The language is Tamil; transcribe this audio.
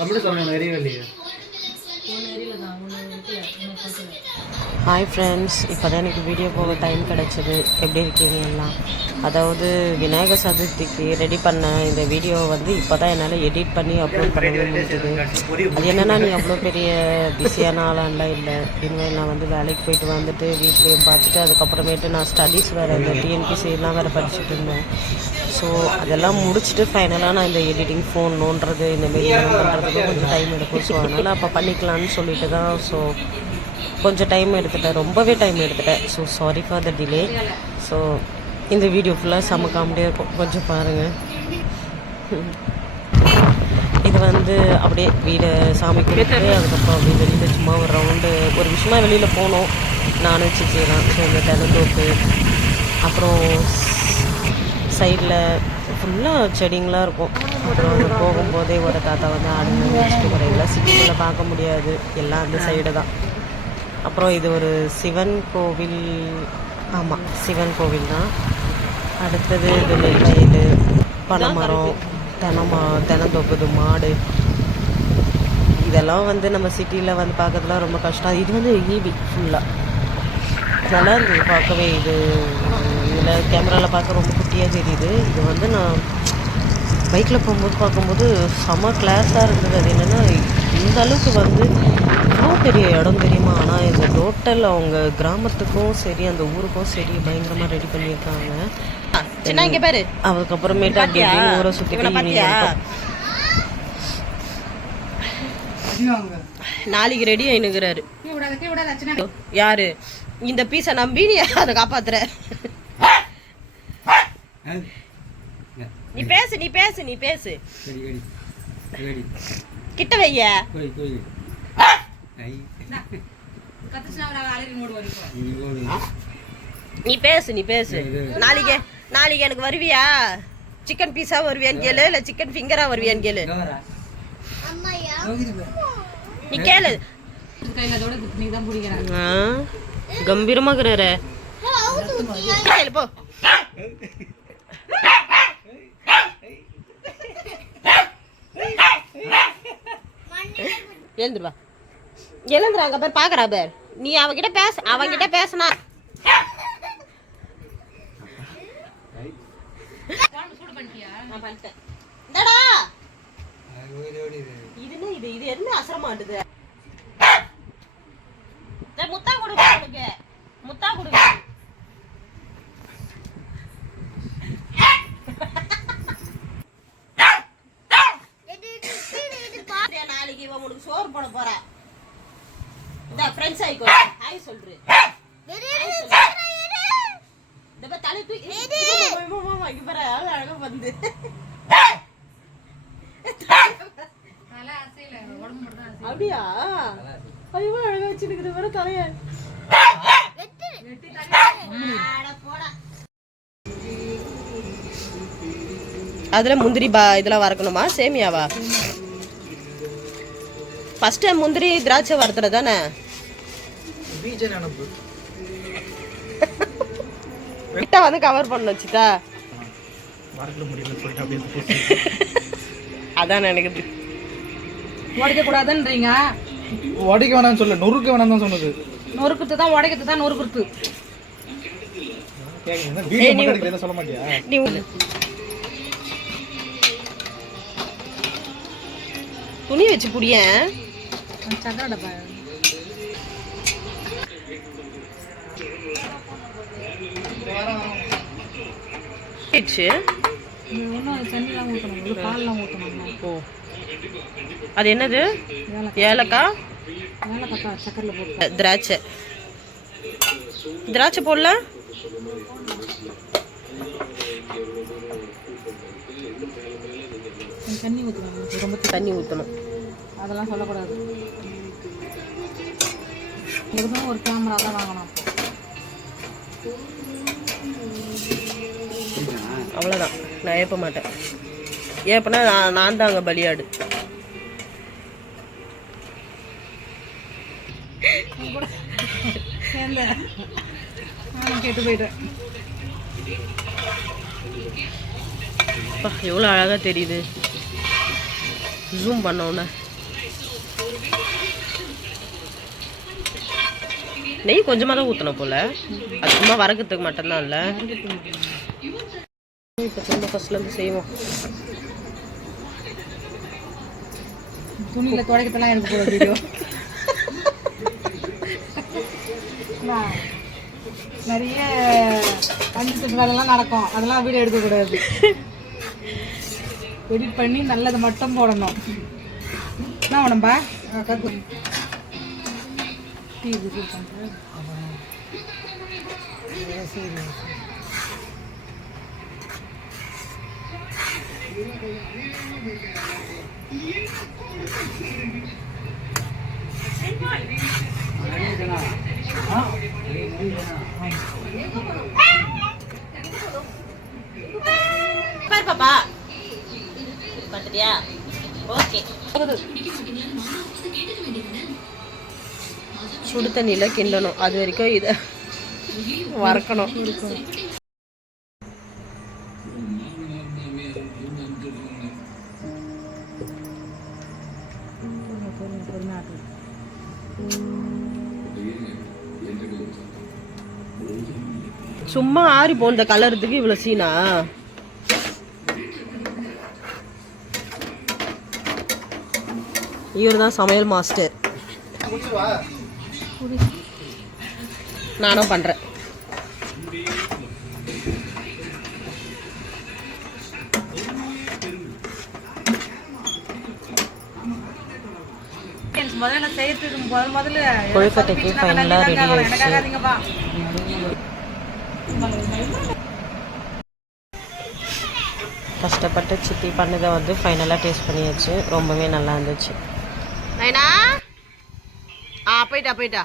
கம்ப்யூட்டர் எரியவே ஹாய் ஃப்ரெண்ட்ஸ் இப்போ தான் எனக்கு வீடியோ போக டைம் கிடச்சிது. எப்படி இருக்கீங்க எல்லாம்? அதாவது விநாயகர் சதுர்த்திக்கு ரெடி பண்ண இந்த வீடியோ வந்து இப்போ தான் என்னால் எடிட் பண்ணி அப்லோட் பண்ணவே முடிஞ்சுது அது என்னென்னா நீ அவ்வளோ பெரிய பிஸியான ஆளாலாம் இல்லை. இனிமேல் நான் வந்து வேலைக்கு போயிட்டு வந்துட்டு வீட்லேயும் பார்த்துட்டு அதுக்கப்புறமேட்டு நான் ஸ்டடீஸ் வேறு இந்த டிஎன்பிசி எல்லாம் வேறு படிச்சுட்டு இருந்தேன். ஸோ அதெல்லாம் முடிச்சுட்டு ஃபைனலாக நான் இந்த எடிட்டிங் ஃபோன் நோண்டுறது இந்தமாரி பண்ணுறதுக்கு கொஞ்சம் டைம் எடுக்கும். ஸோ அதனால் அப்போ பண்ணிக்கலான்னு சொல்லிட்டு தான் ஸோ கொஞ்சம் டைம் எடுத்துட்டேன். ரொம்பவே டைம் எடுத்துட்டேன். So sorry for the delay so இந்த வீடியோ ஃபுல்லாக செம்ம காமெடியாக இருக்கும். கொஞ்சம் பாருங்கள் இது வந்து அப்படியே வீடு சாமி கும்பிட்டு அதுக்கப்புறம் அப்படியே வெளியில் சும்மா ஒரு ரவுண்டு ஒரு விஷயமா வெளியில் போனோம். நானும் சிச்சிலாம் ஸோ இந்த தென்னந்தோப்பு அப்புறம் சைடில் ஃபுல்லாக செடிங்களாக இருக்கும். அப்புறம் வந்து போகும்போதே ஒரு தாத்தா வந்து ஆடுங்க வச்சுட்டு போகிறீங்களா சிட்டிக்குள்ளே பார்க்க முடியாது. எல்லாம் அந்த சைடு தான். அப்புறம் இது ஒரு சிவன் கோவில். ஆமாம் சிவன் கோவில் தான். அடுத்தது இது நெல்வயல் பனைமரம் தெனமா தெனந்தோப்புது மாடு. இதெல்லாம் வந்து நம்ம சிட்டியில் வந்து பார்க்கறதுலாம் ரொம்ப கஷ்டம். இது வந்து ஈவி ஃபுல்லாக நல்லா இருந்தது பார்க்கவே. இது இதில் கேமராவில் பார்க்க ரொம்ப குட்டியாக தெரியுது. இது வந்து நான் பைக்கில் போகும்போது பார்க்கும்போது செம கிளாஸாக இருந்தது. அது என்னென்னா இந்த அளவுக்கு வந்து இவ்வளோ பெரிய இடம் தெரியுமா? ஆனால் இந்த டோட்டல் அவங்க கிராமத்துக்கும் சரி அந்த ஊருக்கும் சரி பயங்கரமாக ரெடி பண்ணியிருக்காங்க. சின்ன இங்க பாரு. அதுக்கப்புறமேட்டு அப்படி ஊரை சுற்றிட்டு? நாளைக்கு ரெடி ஆயினுங்கிறாரு. யாரு? இந்த பீஸை நம்பி நீ அதை காப்பாத்துற நீ பேசு நீ பேசு நீ பேசு. கிட்ட வைய. நீ பேசு நீ பேசு. நாளைக்கு நாளைக்கு எனக்கு வருவியா? சிக்கன் பீஸா வருவியான்னு கேளு இல்ல சிக்கன் ஃபிங்கரா வருவியான்னு கேளு. நீ கேளு. ஆ, கம்பீரமா இருக்கிறாரு. போ. எழுந்துருவா எழுந்துரு அங்க பேர் பாக்குறா பேர். நீ அவகிட்ட பேச அவகிட்ட பேசினா. இது என்ன இது இது என்ன அசரமாட்டுது சோறு போட போற. இந்த ஃப்ரெண்ட்ஸ் ஆயிக்கோ. ஹாய் சொல்று. இந்த பாரு, தலை தூக்கி இம்மா, இம்மா, இம்மா, இங்க பாரு, அழகா அழகா வந்து. அப்படியா? ஐயோ அழகா வச்சிருக்கிற வர தலைய. அதுல முந்திரி பா இதெல்லாம் வறுக்கணுமா? சேமியாவா? ஃபர்ஸ்ட் முந்திரி திராட்சை வறுத்துறது தானே? பீஜன் அனுப்பு கிட்ட வந்து கவர் பண்ண வச்சுட்டா அதான் நினைக்குது. உடைக்க கூடாதுன்றீங்க? உடைக்க வேணாம்னு சொல்ல நொறுக்க வேணாம் தான் சொன்னது. நொறுக்குறது தான் உடைக்கிறது தான் நொறுக்குறது. சொல்ல மாட்டியா? நீ துணி வச்சு புடியேன். சக்கரை டப்பா ஓ. அது என்னது? ஏலக்காய் திராட்சை. திராட்சை போடல? தண்ணி ஊற்றணும் ரொம்ப தண்ணி ஊற்றணும் அதெல்லாம் சொல்லக்கூடாது. இதுக்கும் ஒரு கேமரா தான் வாங்கணும். அவ்வளோதான் நான் ஏப்ப மாட்டேன். ஏப்பனா நான் நான் தான் அங்கே பலியாடு. கேட்டு போயிட்டேன். எவ்வளோ அழகாக தெரியுது. ஜூம் பண்ணோன்னே நெய் கொஞ்சமாக தான் ஊற்றணும் போல். அது சும்மா வரக்கிறதுக்கு மட்டும்தான் இல்லை. இப்போ திரும்ப ஃபஸ்ட்லேருந்து செய்வோம். துணியில் துடைக்கத்தெல்லாம் எனக்கு போட வீடியோ நிறைய பஞ்சத்து வேலைலாம் நடக்கும். அதெல்லாம் வீடியோ எடுக்கக்கூடாது எடிட் பண்ணி நல்லது மட்டும் போடணும். என்ன உடம்பா? கற்று டீ இது பண்ணுறேன் சரி பாரு பாப்பா பார்த்துட்டியா ஓகே சுடு தண்ணியில் கிண்டணும். அது வரைக்கும் இதை வறக்கணும். சும்மா ஆறி போன கலருக்கு இவ்வளோ சீனா? இவர் தான் சமையல் மாஸ்டர். நானும் பண்ணுறேன் எனக்கு முதல்ல செய்யறதுக்கு முதல் முதல்ல கொழுக்கட்டைக்கு ஃபைனலாக ரெடி ஆயிடுச்சு. கஷ்டப்பட்டு சித்தி பண்ணதை வந்து ஃபைனலாக டேஸ்ட் பண்ணியாச்சு. ரொம்பவே நல்லா இருந்துச்சு. நைனா? ஆ போயிட்டா போயிட்டா